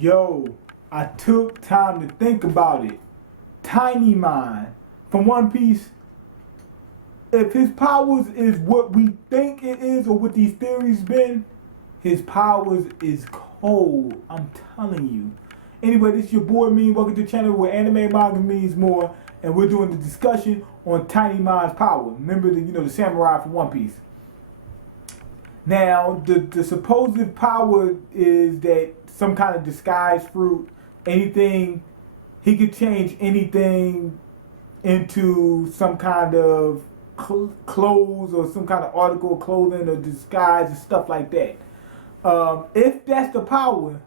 Yo, I took time to think about it. Kinemon from One Piece. If his powers is what we think it is or what these theories been, his powers is cold. I'm telling you. Anyway, this is your boy Mean. Welcome to the channel where anime manga means more, and we're doing the discussion on Kinemon's power. Remember the samurai from One Piece. Now, the supposed power is that some kind of disguised fruit, anything, he could change anything into some kind of clothes or some kind of article of clothing or disguise and stuff like that. If that's the power,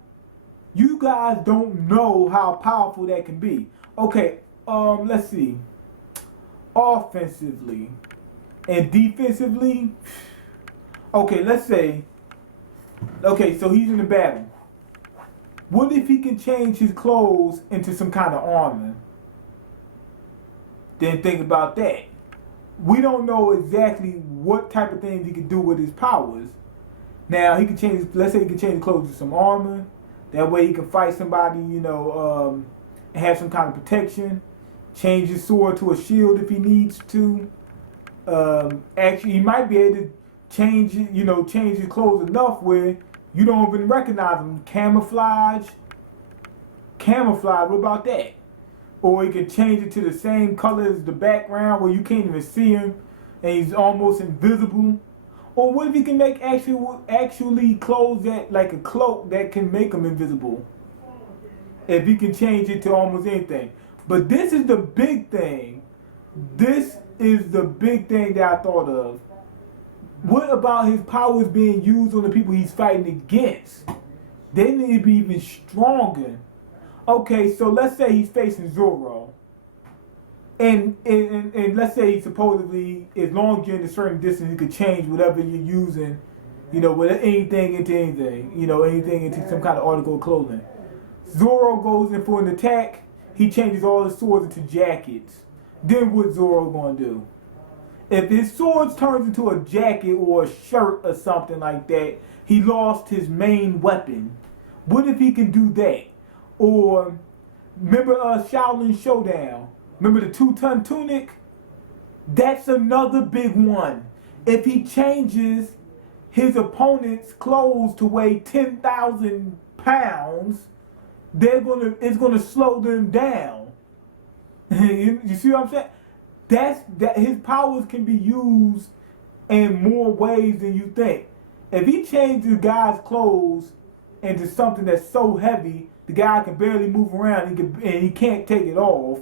you guys don't know how powerful that can be. Okay, let's see. Offensively and defensively. Okay, let's say, okay, so he's in the battle. What if he can change his clothes into some kind of armor? Then think about that. We don't know exactly what type of things he can do with his powers. Now, he can change, let's say he can change his clothes to some armor. That way he can fight somebody, and have some kind of protection. Change his sword to a shield if he needs to. Actually, he might be able to change his clothes enough where you don't even recognize him. Camouflage, what about that? Or he can change it to the same color as the background where you can't even see him and he's almost invisible. Or what if he can make actually clothes that, like a cloak that can make him invisible? If he can change it to almost anything. But this is the big thing. This is the big thing that I thought of. What about his powers being used on the people he's fighting against? They need to be even stronger. Okay, so let's say he's facing Zoro. And let's say he supposedly, as long as you're in a certain distance, you could change whatever you're using, with anything into anything, anything into some kind of article of clothing. Zoro goes in for an attack, he changes all his swords into jackets. Then what's Zoro gonna do? If his sword turns into a jacket or a shirt or something like that, he lost his main weapon. What if he can do that? Or, remember Shaolin Showdown? Remember the 2-ton tunic? That's another big one. If he changes his opponent's clothes to weigh 10,000 pounds, it's gonna slow them down. You see what I'm saying? That his powers can be used in more ways than you think. If he changes the guy's clothes into something that's so heavy, the guy can barely move around and he can't take it off,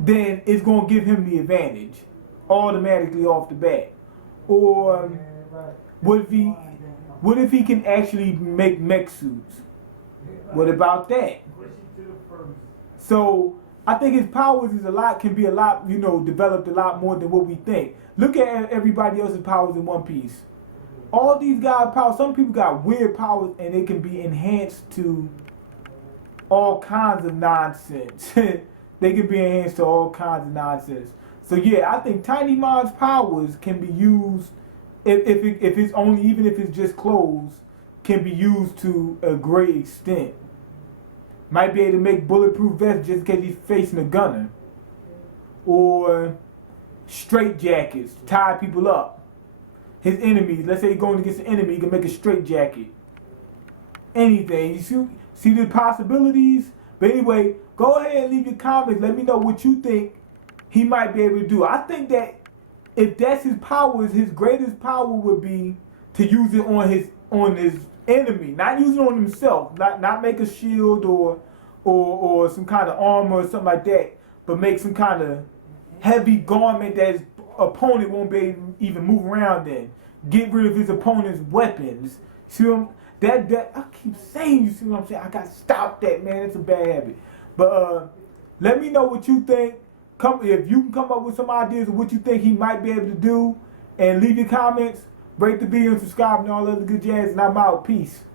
then it's going to give him the advantage automatically off the bat. Or what if he can actually make mech suits? What about that? So I think his powers can be a lot, developed a lot more than what we think. Look at everybody else's powers in One Piece. All these guys' powers, some people got weird powers and they can be enhanced to all kinds of nonsense. They can be enhanced to all kinds of nonsense. So yeah, I think Kinemon's powers can be used, if it's only, even if it's just clothes, can be used to a great extent. Might be able to make bulletproof vests just in case he's facing a gunner. Or straight jackets to tie people up. His enemies, let's say he's going against an enemy, he can make a straight jacket. Anything. You see the possibilities? But anyway, go ahead and leave your comments. Let me know what you think he might be able to do. I think that if that's his powers, his greatest power would be to use it on his enemy, not use it on himself, not make a shield or some kind of armor or something like that, but make some kind of heavy garment that his opponent won't be able to even move around in. Get rid of his opponent's weapons. See what that I keep saying, you see what I'm saying? I gotta stop that, man. It's a bad habit. But let me know what you think. If you can come up with some ideas of what you think he might be able to do, and leave your comments. Rate the video and subscribe and all other good jazz, and I'm out. Peace.